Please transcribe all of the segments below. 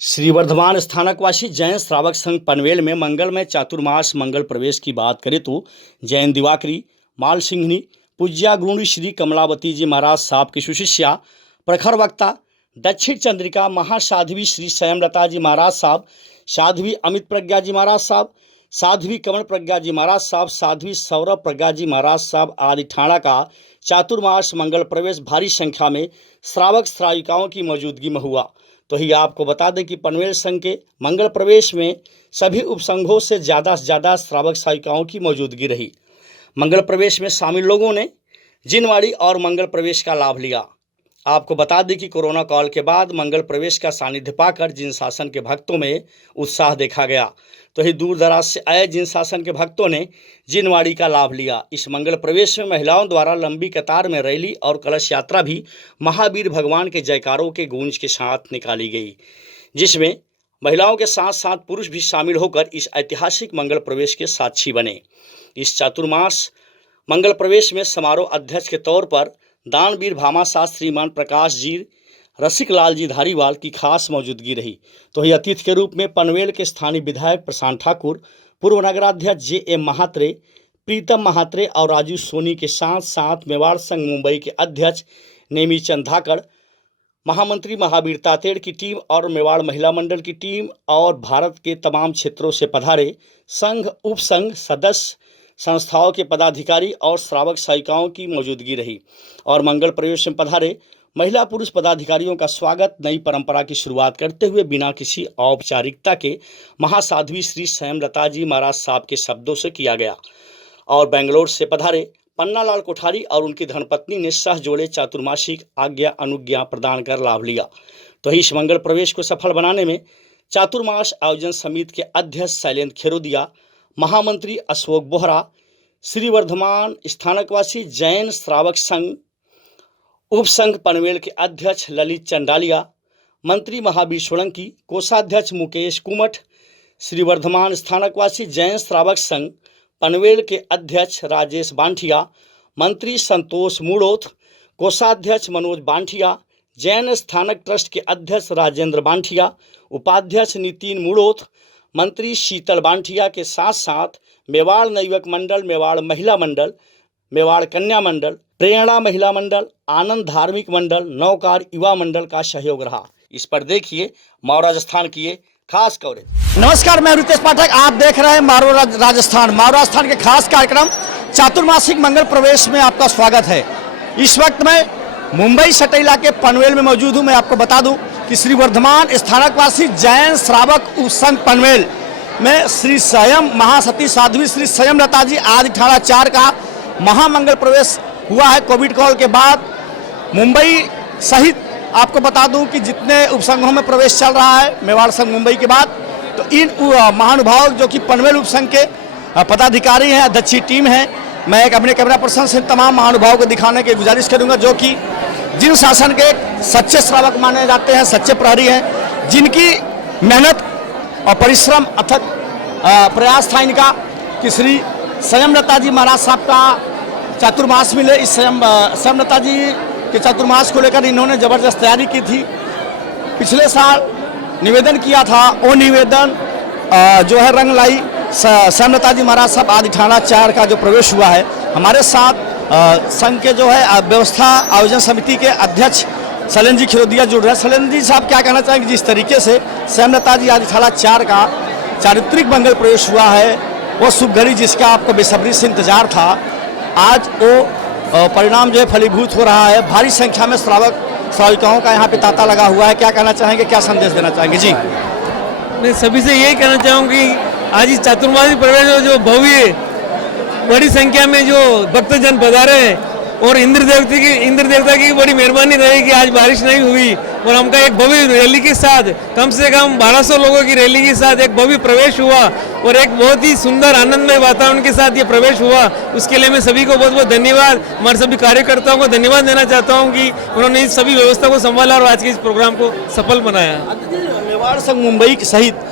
श्री वर्धमान स्थानकवासी जैन श्रावक संघ पनवेल में मंगलमय चातुर्मास मंगल प्रवेश की बात करें तो जैन दिवाकरी माल सिंघनी पूज्या गुरुणी श्री कमलावती जी महाराज साहब की सुशिष्या प्रखर वक्ता दक्षिण चंद्रिका महासाध्वी श्री स्वयंलता जी महाराज साहब, साध्वी अमित प्रज्ञा जी महाराज साहब, साध्वी कमल प्रज्ञा जी महाराज साहब, साध्वी सौरभ प्रज्ञा जी महाराज साहब आदि ठाणा का चातुर्मास मंगल प्रवेश भारी संख्या में श्रावक श्राविकाओं की मौजूदगी में हुआ। तो ही आपको बता दें कि पनवेल संघ के मंगल प्रवेश में सभी उपसंघों से ज़्यादा श्रावक श्राविकाओं की मौजूदगी रही। मंगल प्रवेश में शामिल लोगों ने जिनवाड़ी और मंगल प्रवेश का लाभ लिया। आपको बता दें कि कोरोना काल के बाद मंगल प्रवेश का सानिध्य पाकर जिन शासन के भक्तों में उत्साह देखा गया, तो ही दूर दराज से आए जिन शासन के भक्तों ने जिनवाड़ी का लाभ लिया। इस मंगल प्रवेश में महिलाओं द्वारा लंबी कतार में रैली और कलश यात्रा भी महावीर भगवान के जयकारों के गूंज के साथ निकाली गई, जिसमें महिलाओं के साथ साथ पुरुष भी शामिल होकर इस ऐतिहासिक मंगल प्रवेश के साक्षी बने। इस चातुर्मास मंगल प्रवेश में समारोह अध्यक्ष के तौर पर दानवीर भामाशास्त्री श्रीमान प्रकाश जी रसिक लाल जी धारीवाल की खास मौजूदगी रही। तो ही अतिथि के रूप में पनवेल के स्थानीय विधायक प्रशांत ठाकुर, पूर्व नगराध्यक्ष जे.एम. महात्रे, प्रीतम महात्रे और राजू सोनी के साथ साथ मेवाड़ संघ मुंबई के अध्यक्ष नेमीचंद धाकड़, महामंत्री महावीर तातेड़ की टीम और मेवाड़ महिला मंडल की टीम और भारत के तमाम क्षेत्रों से पधारे संघ उपसंघ सदस्य संस्थाओं के पदाधिकारी और श्रावक श्राविकाओं की मौजूदगी रही और मंगल प्रवेश में पधारे महिला पुरुष पदाधिकारियों का स्वागत नई परंपरा की शुरुआत करते हुए बिना किसी औपचारिकता के महासाध्वी श्री स्वयंलता जी महाराज साहब के शब्दों से किया गया। और बेंगलोर से पधारे पन्नालाल कोठारी और उनकी धर्मपत्नी ने सह जोड़े चातुर्मासिक आज्ञा अनुज्ञा प्रदान कर लाभ लिया। तो इस मंगल प्रवेश को सफल बनाने में चातुर्मास आयोजन समिति के अध्यक्ष शैलेंद्र खेरोदिया, महामंत्री अशोक बोहरा, श्री वर्धमान स्थानकवासी जैन श्रावक संघ उपसंघ पनवेल के अध्यक्ष ललित चंडालिया, मंत्री महावीर सोलंकी, कोषाध्यक्ष मुकेश कुमठ, श्री वर्धमान स्थानकवासी जैन श्रावक संघ पनवेल के अध्यक्ष राजेश बांठिया, मंत्री संतोष मूड़ोथ, कोषाध्यक्ष मनोज बांठिया, जैन स्थानक ट्रस्ट के अध्यक्ष राजेंद्र बांठिया, उपाध्यक्ष नितिन मूड़ोथ, मंत्री शीतल बांठिया के साथ साथ मेवाड़ नवयुवक मंडल, मेवाड़ महिला मंडल, मेवाड़ कन्या मंडल, प्रेरणा महिला मंडल, आनंद धार्मिक मंडल, नौकार युवा मंडल का सहयोग रहा। इस पर देखिए मारो राजस्थान की ये खास कवरेज। नमस्कार, मैं रितेश पाठक, आप देख रहे हैं मारो राजस्थान। मारो राजस्थान के खास कार्यक्रम चातुर्मासिक मंगल प्रवेश में आपका स्वागत है। इस वक्त मैं मुंबई सटैला के पनवेल में मौजूद हूँ। मैं आपको बता दूं कि श्री वर्धमान स्थानकवासी जैन श्रावक उपसंघ पनवेल में श्री स्वयं महासती साध्वी श्री स्वयंलता जी आदि ठाणा 4 का महामंगल प्रवेश हुआ है। कोविड काल के बाद मुंबई सहित आपको बता दूं कि जितने उपसंघों में प्रवेश चल रहा है मेवाड़ संघ मुंबई के बाद, तो इन महानुभाव जो कि पनवेल उपसंघ के पदाधिकारी हैं, अध्यक्षीय टीम है, मैं एक अपने कैमरा पर्सन से तमाम महानुभावों को दिखाने की गुजारिश करूंगा, जो कि जिन शासन के सच्चे श्रावक माने जाते हैं, सच्चे प्रहरी हैं, जिनकी मेहनत और परिश्रम अथक प्रयास था इनका कि श्री स्वयंलता जी महाराज साहब का चातुर्मास मिले। इस स्वयंलता जी के चातुर्मास को लेकर इन्होंने ज़बरदस्त तैयारी की थी। पिछले साल निवेदन किया था, वो निवेदन जो है रंग लाई। स्वयंलता जी महाराज साहब आदि ठाणा 4 का जो प्रवेश हुआ है, हमारे साथ संघ के जो है व्यवस्था आयोजन समिति के अध्यक्ष शैलेंद्र जी खेरोदिया जुड़ रहे हैं। शैलेंद्र जी साहब क्या कहना चाहेंगे जिस तरीके से स्वयंलता जी आदि ठाणा 4 का चारित्रिक मंगल प्रवेश हुआ है, वो शुभ घड़ी जिसका आपको बेसब्री से इंतजार था, आज वो परिणाम जो है फलीभूत हो रहा है। भारी संख्या में श्रावक श्राविकाओं का यहाँ पे तांता लगा हुआ है। क्या कहना चाहेंगे, क्या संदेश देना चाहेंगे? जी, मैं सभी से यही कहना चाहूँगी, आज इस चातुर्मासी प्रवेश जो भव्य बड़ी संख्या में जो भक्तजन पधारे हैं और इंद्र देवता की बड़ी मेहरबानी रही कि आज बारिश नहीं हुई और हमका एक भव्य रैली के साथ कम से कम 1200 लोगों की रैली के साथ एक भव्य प्रवेश हुआ और एक बहुत ही सुंदर आनंदमय वातावरण के साथ ये प्रवेश हुआ। उसके लिए मैं सभी को बहुत बहुत धन्यवाद, हमारे सभी कार्यकर्ताओं को धन्यवाद देना चाहता हूँ कि उन्होंने इस सभी व्यवस्था को संभाला और आज के इस प्रोग्राम को सफल बनाया। मेवाड़ संघ मुंबई सहित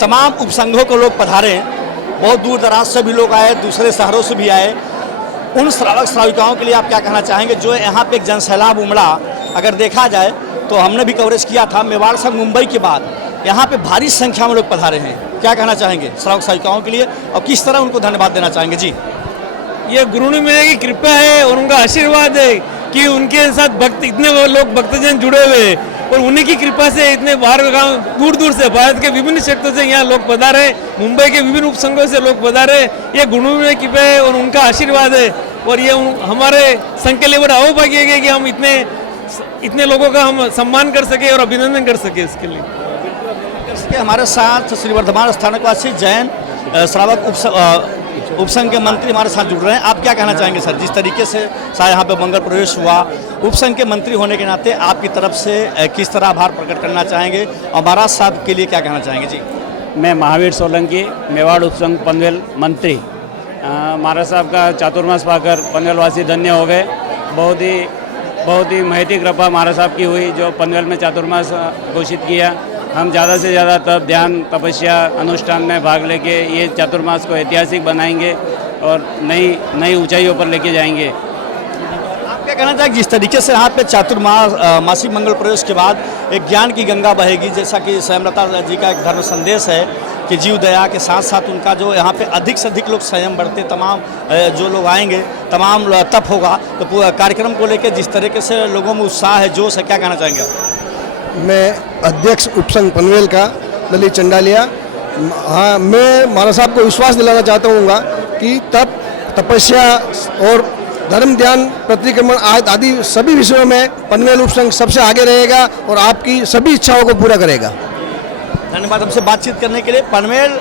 तमाम उपसंघों को लोग पधारे हैं, बहुत दूर दराज से भी लोग आए, दूसरे शहरों से भी आए। उन श्रावक श्राविकाओं के लिए आप क्या कहना चाहेंगे जो यहाँ पे एक जनसैलाब उमड़ा? अगर देखा जाए तो हमने भी कवरेज किया था, मेवाड़ संघ मुंबई के बाद यहाँ पे भारी संख्या में लोग पधारे हैं, क्या कहना चाहेंगे श्रावक सेविकाओं के लिए और किस तरह उनको धन्यवाद देना चाहेंगे? जी, ये गुरु मैया की कृपा है और उनका आशीर्वाद है कि उनके साथ भक्त इतने वो लोग भक्तजन जुड़े हुए हैं और उन्हीं की कृपा से इतने बाहर गांव दूर दूर से भारत के विभिन्न क्षेत्रों से यहाँ लोग पधारे, मुंबई के विभिन्न उपसंघों से लोग पधारे। ये गुरु मैया की कृपा है और उनका आशीर्वाद है और ये हमारे संघ के लिए बड़ा अहोभाग्य है कि हम इतने लोगों का हम सम्मान कर सके और अभिनंदन कर सके। इसके लिए हमारे साथ श्री वर्धमान स्थानकवासी जैन श्रावक उपसंघ के मंत्री हमारे साथ जुड़ रहे हैं। आप क्या कहना चाहेंगे सर, जिस तरीके से यहाँ पे मंगल प्रवेश हुआ, उपसंघ के मंत्री होने के नाते आपकी तरफ से किस तरह आभार प्रकट करना चाहेंगे और महाराज साहब के लिए क्या कहना चाहेंगे? जी, मैं महावीर सोलंकी, मेवाड़ उपसंघ पनवेल मंत्री। महाराज साहब का चातुर्मास पाकर पनवेलवासी धन्य हो गए। बहुत ही महती कृपा महाराज साहब की हुई जो पनवेल में चातुर्मास घोषित किया। हम ज़्यादा से ज़्यादा तप, ध्यान, तपस्या अनुष्ठान में भाग लेके ये चातुर्मास को ऐतिहासिक बनाएंगे और नई ऊंचाइयों पर लेके जाएंगे। आप क्या कहना चाहेंगे जिस तरीके से यहाँ पे मासिक मंगल प्रवेश के बाद एक ज्ञान की गंगा बहेगी, जैसा कि संयमलता जी का एक धर्म संदेश है कि जीव दया के साथ साथ उनका जो यहाँ पे अधिक से अधिक लोग संयम बढ़ते, तमाम जो लोग आएंगे तमाम तप होगा, तो पूरा कार्यक्रम को लेकर जिस तरीके से लोगों में उत्साह है, जोश है, क्या कहना चाहेंगे आप? मैं अध्यक्ष उपसंघ पनवेल का ललित चंडालिया। हाँ, मैं महाराज साहब को विश्वास दिलाना चाहता हूँ कि तप, तपस्या और धर्म, ध्यान, प्रतिक्रमण आदि सभी विषयों में पनवेल उपसंघ सबसे आगे रहेगा और आपकी सभी इच्छाओं को पूरा करेगा। धन्यवाद हमसे बातचीत करने के लिए। पनवेल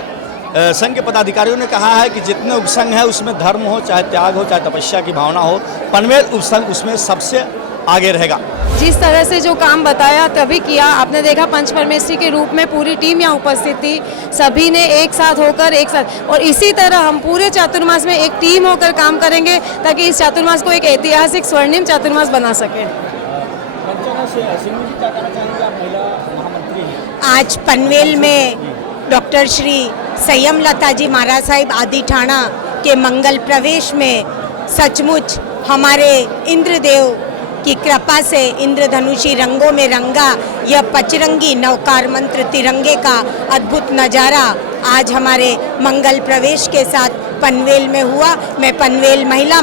संघ के पदाधिकारियों ने कहा है कि जितने उपसंघ है उसमें धर्म हो, चाहे त्याग हो, चाहे तपस्या की भावना हो, पनवेल उपसंघ उसमें सबसे आगे रहेगा। जिस तरह से जो काम बताया तभी किया। आपने देखा पंच परमेश्वरी के रूप में पूरी टीम यहाँ उपस्थित थी, सभी ने एक साथ होकर और इसी तरह हम पूरे चातुर्मास में एक टीम होकर काम करेंगे ताकि इस चातुर्मास को एक ऐतिहासिक स्वर्णिम चातुर्मास बना सके। आज पनवेल में डॉक्टर श्री संयमलता जी महाराज साहिब आदि ठाणा के मंगल प्रवेश में सचमुच हमारे इंद्रदेव की कृपा से इंद्रधनुषी रंगों में रंगा यह पचरंगी नवकार मंत्र तिरंगे का अद्भुत नज़ारा आज हमारे मंगल प्रवेश के साथ पनवेल में हुआ। मैं पनवेल महिला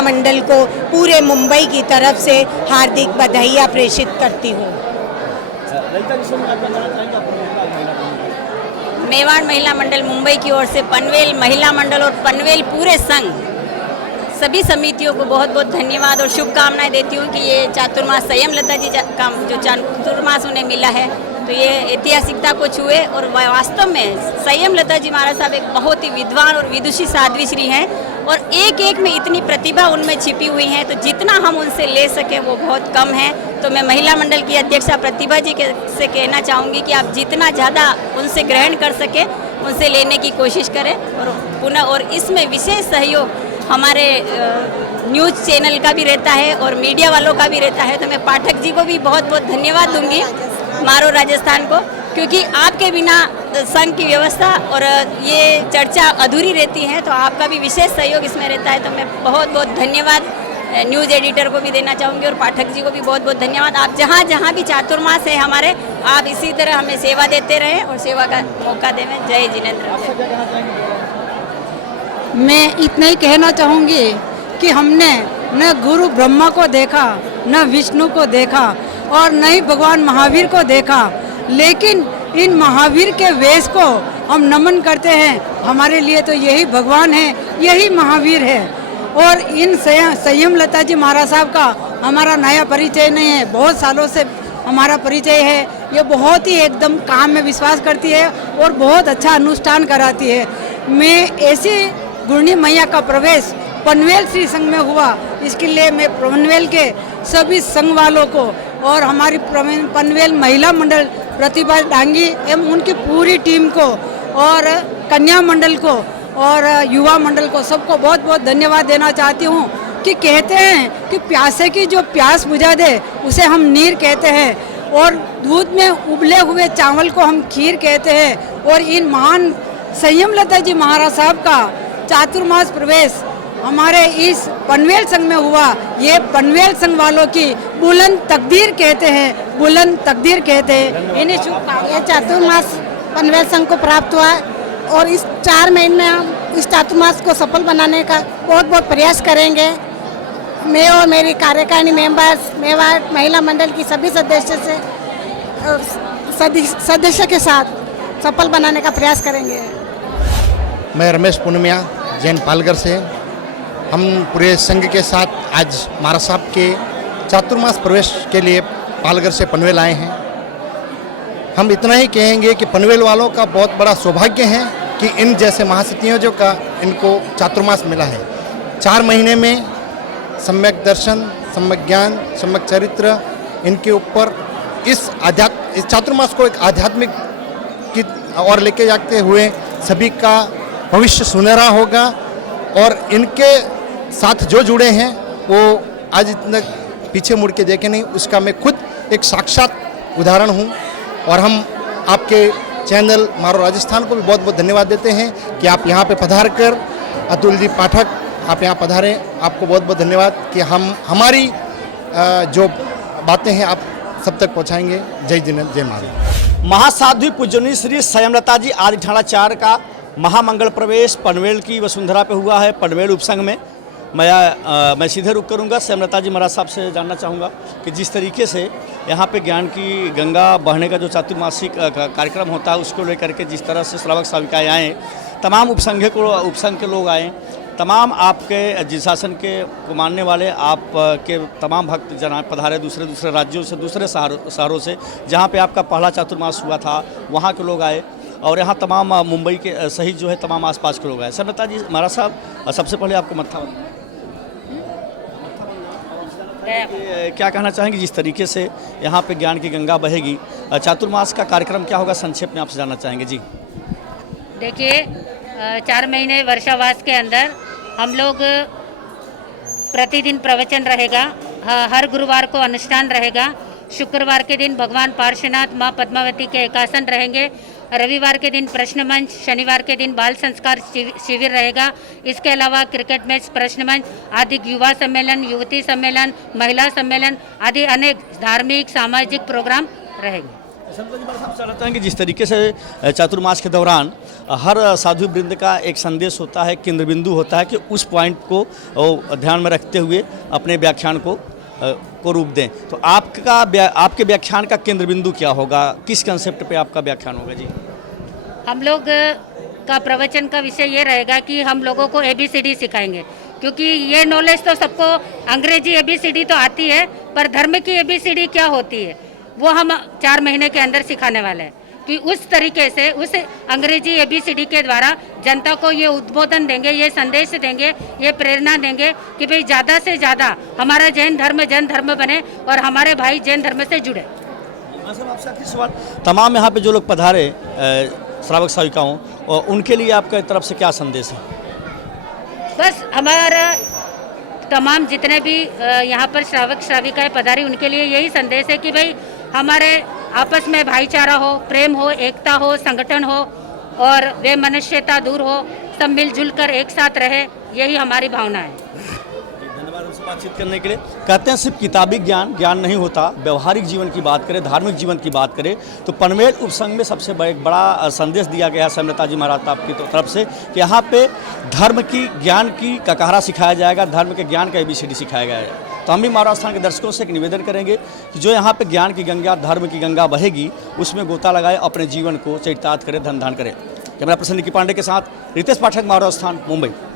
मंडल को पूरे मुंबई की तरफ से हार्दिक बधाइयाँ प्रेषित करती हूँ। मेवाड़ महिला मंडल मुंबई की ओर से पनवेल महिला मंडल और पनवेल पूरे संघ सभी समितियों को बहुत बहुत धन्यवाद और शुभकामनाएं देती हूँ कि ये चातुर्मास संयमलता जी का जो चातुर्मास उन्हें मिला है तो ये ऐतिहासिकता को छुए और वास्तव में संयमलता जी महाराज साहब एक बहुत ही विद्वान और विदुषी साध्वी श्री हैं और एक एक में इतनी प्रतिभा उनमें छिपी हुई है, तो जितना हम उनसे ले सकें वो बहुत कम है। तो मैं महिला मंडल की अध्यक्षा प्रतिभा जी से कहना चाहूँगी कि आप जितना ज़्यादा उनसे ग्रहण कर सकें उनसे लेने की कोशिश करें और पुनः और इसमें विशेष सहयोग हमारे न्यूज़ चैनल का भी रहता है और मीडिया वालों का भी रहता है। तो मैं पाठक जी को भी बहुत बहुत धन्यवाद दूंगी, मारो राजस्थान को, क्योंकि आपके बिना संघ की व्यवस्था और ये चर्चा अधूरी रहती है, तो आपका भी विशेष सहयोग इसमें रहता है। तो मैं बहुत बहुत धन्यवाद न्यूज़ एडिटर को भी देना चाहूँगी और पाठक जी को भी बहुत बहुत धन्यवाद। आप जहाँ जहाँ भी चातुर्मास है हमारे, आप इसी तरह हमें सेवा देते रहें और सेवा का मौका देवें। जय जिनेंद्र। मैं इतना ही कहना चाहूँगी कि हमने न गुरु ब्रह्मा को देखा, न विष्णु को देखा और न ही भगवान महावीर को देखा, लेकिन इन महावीर के वेश को हम नमन करते हैं। हमारे लिए तो यही भगवान है, यही महावीर है। और इन संयमलता जी महाराज साहब का हमारा नया परिचय नहीं है, बहुत सालों से हमारा परिचय है। ये बहुत ही एकदम काम में विश्वास करती है और बहुत अच्छा अनुष्ठान कराती है। मैं ऐसी गुरनी मैया का प्रवेश पनवेल श्री संघ में हुआ, इसके लिए मैं पनवेल के सभी संघ वालों को और हमारी पनवेल महिला मंडल प्रतिभा डांगी एवं उनकी पूरी टीम को और कन्या मंडल को और युवा मंडल को सबको बहुत बहुत धन्यवाद देना चाहती हूँ कि कहते हैं कि प्यासे की जो प्यास बुझा दे उसे हम नीर कहते हैं और दूध में उबले हुए चावल को हम खीर कहते हैं। और इन महान संयमलता जी महाराज साहब का चातुर्मास प्रवेश हमारे इस पनवेल संघ में हुआ, ये पनवेल संघ वालों की बुलंद तकदीर कहते हैं, बुलंद तकदीर कहते हैं। इन्हें शुभकामनाएं। ये चातुर्मास पनवेल संघ को प्राप्त हुआ और इस 4 महीने में हम इस चातुर्मास को सफल बनाने का बहुत बहुत प्रयास करेंगे। मैं और मेरी कार्यकारिणी मेंबर्स, मेवाड़ महिला मंडल की सभी सदस्य के साथ सफल बनाने का प्रयास करेंगे। मैं रमेश पूनमिया जैन पालघर से, हम पूरे संघ के साथ आज महाराज साहब के चातुर्मास प्रवेश के लिए पालघर से पनवेल आए हैं। हम इतना ही कहेंगे कि पनवेल वालों का बहुत बड़ा सौभाग्य है कि इन जैसे महासतियों का इनको चातुर्मास मिला है। 4 महीने में सम्यक दर्शन, सम्यक ज्ञान, सम्यक चरित्र इनके ऊपर इस चातुर्मास को एक आध्यात्मिक की और लेके जाते हुए सभी का भविष्य सुनहरा होगा। और इनके साथ जो जुड़े हैं वो आज इतना पीछे मुड़ के देखे नहीं, उसका मैं खुद एक साक्षात उदाहरण हूँ। और हम आपके चैनल मारो राजस्थान को भी बहुत बहुत धन्यवाद देते हैं कि आप यहाँ पे पधार कर, अतुल जी पाठक आप यहाँ पधारें, आपको बहुत बहुत धन्यवाद कि हम हमारी जो बातें हैं आप सब तक पहुँचाएंगे। जय जिनेंद्र, जय मारो। महासाध्वी पूजनीय श्री संयमलता जी आदि ठाणा 4 का महामंगल प्रवेश पनवेल की वसुंधरा पे हुआ है, पनवेल उपसंघ में। मैं सीधे रुक करूँगा, संयमलता जी महाराज साहब से जानना चाहूँगा कि जिस तरीके से यहाँ पे ज्ञान की गंगा बहने का जो चातुर्मासिक कार्यक्रम होता है उसको लेकर के जिस तरह से श्रावक श्राविकाएँ आएँ, तमाम उपसंघ के लोग आएँ, तमाम आपके जिस शासन के को मानने वाले आप के तमाम भक्त जन पधारे दूसरे राज्यों से, दूसरे शहरों से, जहाँ पे आपका पहला चातुर्मास हुआ था वहाँ के लोग आए। और यहाँ तमाम मुंबई के सहित जो है तमाम आसपास के लोग आए। संयमलता जी महाराज साहब, सबसे पहले आपको मत्था क्या कहना चाहेंगे जिस तरीके से यहाँ पे ज्ञान की गंगा बहेगी, चातुर्मास का कार्यक्रम क्या होगा, संक्षेप में आपसे जानना चाहेंगे जी। देखिए, 4 महीने वर्षावास के अंदर हम लोग प्रतिदिन प्रवचन रहेगा, हर गुरुवार को अनुष्ठान रहेगा, शुक्रवार के दिन भगवान पार्श्वनाथ माँ पद्मावती के एकासन रहेंगे, रविवार के दिन प्रश्न मंच, शनिवार के दिन बाल संस्कार शिविर रहेगा। इसके अलावा क्रिकेट मैच, प्रश्न मंच आदि, युवा सम्मेलन, युवती सम्मेलन, महिला सम्मेलन आदि अनेक धार्मिक सामाजिक प्रोग्राम रहेंगे। चाहता हूँ कि जिस तरीके से चातुर्मास के दौरान हर साधु वृंद का एक संदेश होता है, केंद्र बिंदु होता है कि उस पॉइंट को ध्यान में रखते हुए अपने व्याख्यान को रूप दें। तो आपके व्याख्यान का केंद्र बिंदु क्या होगा, किस कंसेप्ट पे आपका व्याख्यान होगा जी? हम लोग का प्रवचन का विषय ये रहेगा कि हम लोगों को ABCD सिखाएंगे, क्योंकि ये नॉलेज तो सबको अंग्रेजी ABCD तो आती है, पर धर्म की ABCD क्या होती है वो हम 4 महीने के अंदर सिखाने वाले हैं। कि उस तरीके से उस अंग्रेजी ABCD के द्वारा जनता को ये उद्बोधन देंगे, ये संदेश देंगे, ये प्रेरणा देंगे कि भाई ज़्यादा से ज़्यादा हमारा जैन धर्म बने और हमारे भाई जैन धर्म से जुड़े। आपसे आखिरी सवाल, तमाम यहाँ पे जो लोग पधारे श्रावक श्राविकाओं, और उनके लिए आपका तरफ से क्या संदेश है? बस हमारा तमाम जितने भी यहाँ पर श्रावक श्राविकाएं पधारी उनके लिए यही संदेश है कि भाई हमारे आपस में भाईचारा हो, प्रेम हो, एकता हो, संगठन हो और वे मनुष्यता दूर हो, सब मिलजुल कर एक साथ रहे, यही हमारी भावना है। धन्यवाद हमसे बातचीत करने के लिए। कहते हैं सिर्फ किताबी ज्ञान नहीं होता, व्यवहारिक जीवन की बात करें, धार्मिक जीवन की बात करें तो पनवेल उपसंघ में सबसे बड़ा संदेश दिया गया है संयमलता जी महाराज आपकी तरफ से कि यहाँ पे धर्म की ज्ञान की ककारा सिखाया जाएगा, धर्म के ज्ञान का ABCD सिखाया गया है। तो हम भी महाराष्ट्र के दर्शकों से एक निवेदन करेंगे कि जो यहाँ पे ज्ञान की गंगा, धर्म की गंगा बहेगी उसमें गोता लगाए, अपने जीवन को चरितार्थ करें, धन धान करें। कैमरा पर्सन निकी पांडे के साथ रितेश पाठक, महाराष्ट्र, मुंबई।